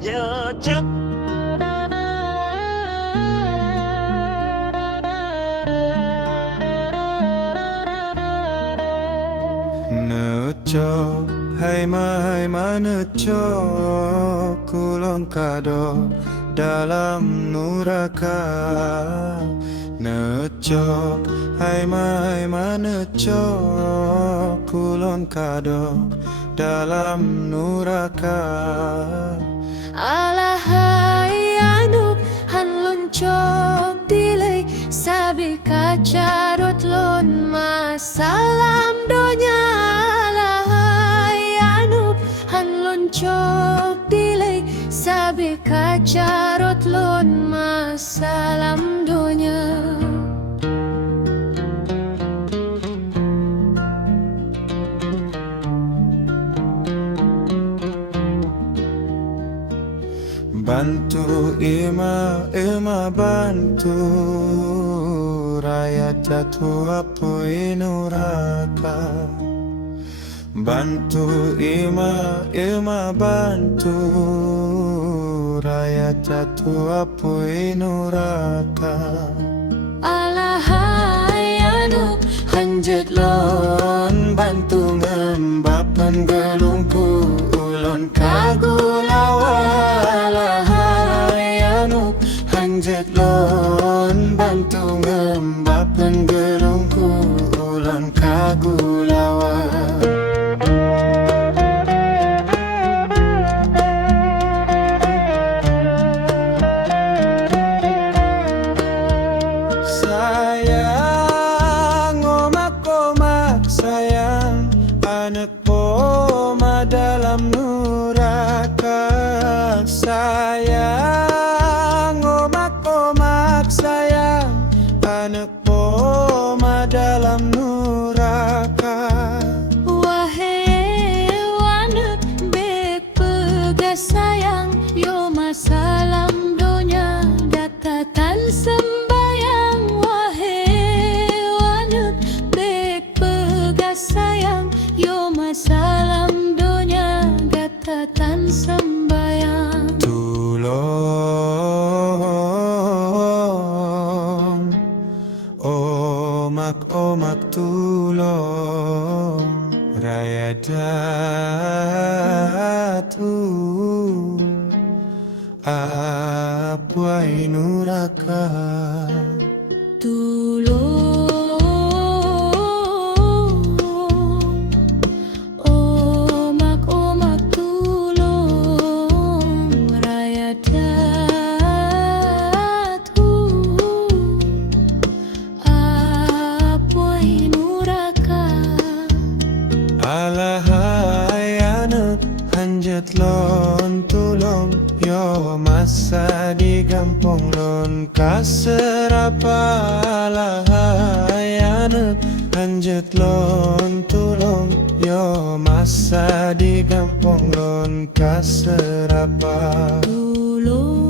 Jejak Neco, hai ma neco, kulon kado dalam nuraka. Neco, hai ma neco, kulon kado dalam nuraka. Alahai anu han luncok dilai sabi kacarut lon masalam donya. Alahai anu han luncok dilai sabi kacarut lon masalam donya. Bantu ima bantu rakyat jatuh apoi nuraka. Bantu ima bantu rakyat jatuh apoi nuraka. Alahai anu Hanjet lon bantu ngembapan gelungku ulon kagulawa. Alahai anu hanjet lon bantu ngembapan gelungku ulon kagulawa. Sayang, omak sayang, anak poma dalam nuraka. Sayang, omak sayang, anak poma dalam nuraka. wahai wanet bek pegas sayang yo masalam donya datatan sembayang. Wahai wanet bek pegas sayang yo masalam donya datatan sembayang. Tulong, omak tulong, raya datul, apuai nuraka. Tulong, omak tulong, rakyat datul, apuai nuraka. Alahai anak hanjat lon tulong, yo masa di kampung lon kaserapa. Alahai anak hanjat lon tulong, yo masa di kampung lon kaserapa. Tulong.